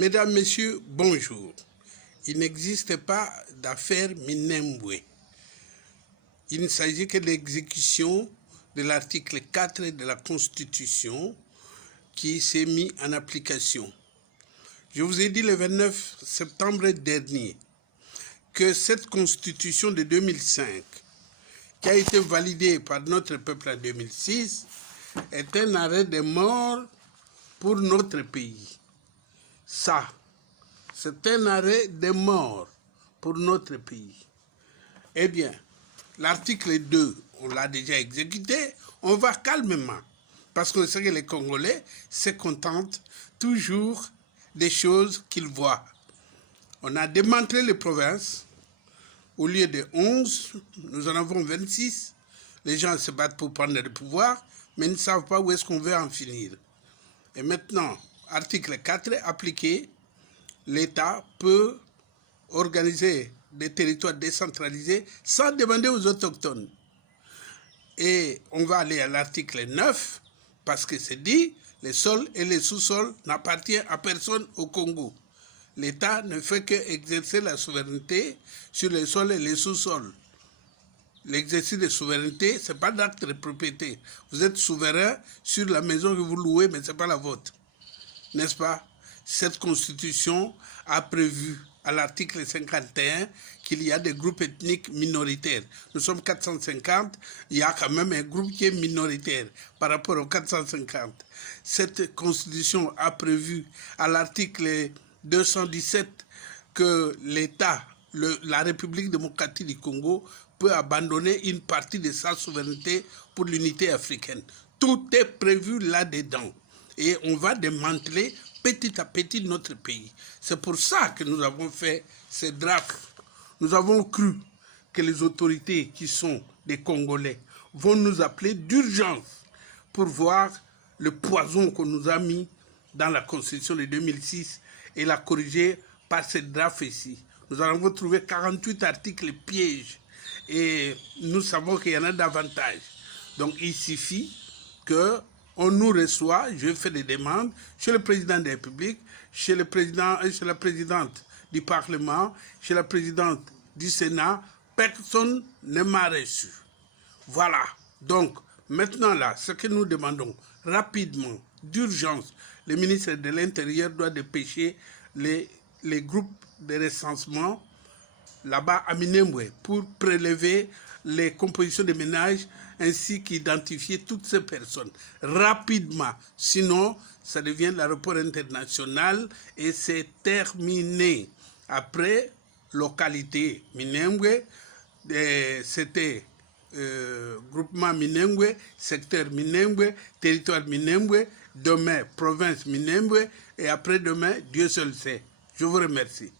Mesdames, Messieurs, bonjour. Il n'existe pas d'affaire Minembwe. Il ne s'agit que de l'exécution de l'article 4 de la Constitution qui s'est mis en application. Je vous ai dit le 29 septembre dernier que cette Constitution de 2005, qui a été validée par notre peuple en 2006, est un arrêt de mort pour notre pays. Ça, c'est un arrêt de mort pour notre pays. Eh bien, l'article 2, on l'a déjà exécuté, on va calmement, parce qu'on sait que les Congolais se contentent toujours des choses qu'ils voient. On a démantelé les provinces. Au lieu de 11, nous en avons 26. Les gens se battent pour prendre le pouvoir, mais ils ne savent pas où est-ce qu'on veut en finir. Et maintenant, article 4 appliqué, l'État peut organiser des territoires décentralisés sans demander aux autochtones. Et on va aller à l'article 9, parce que c'est dit, les sols et les sous-sols n'appartiennent à personne au Congo. L'État ne fait qu'exercer la souveraineté sur les sols et les sous-sols. L'exercice de souveraineté, ce n'est pas d'acte de propriété. Vous êtes souverain sur la maison que vous louez, mais ce n'est pas la vôtre. N'est-ce pas? Cette constitution a prévu à l'article 51 qu'il y a des groupes ethniques minoritaires. Nous sommes 450, il y a quand même un groupe qui est minoritaire par rapport aux 450. Cette constitution a prévu à l'article 217 que l'État, la République démocratique du Congo, peut abandonner une partie de sa souveraineté pour l'unité africaine. Tout est prévu là-dedans. Et on va démanteler petit à petit notre pays. C'est pour ça que nous avons fait ces drafts. Nous avons cru que les autorités qui sont des Congolais vont nous appeler d'urgence pour voir le poison qu'on nous a mis dans la Constitution de 2006 et la corriger par ces drafts ici. Nous avons trouvé 48 articles pièges et nous savons qu'il y en a davantage. Donc il suffit qu'on nous reçoit, je fais des demandes chez le président de la République, chez le président et chez la présidente du Parlement, chez la présidente du Sénat, personne ne m'a reçu. Voilà. Donc, maintenant là, ce que nous demandons rapidement, d'urgence, le ministre de l'Intérieur doit dépêcher les groupes de recensement là-bas à Minembwe pour prélever les compositions des ménages ainsi qu'identifier toutes ces personnes rapidement. Sinon, ça devient l'aéroport international et c'est terminé. Après, localité Minembwe, c'était groupement Minembwe, secteur Minembwe, territoire Minembwe, demain province Minembwe et après-demain, Dieu seul sait. Je vous remercie.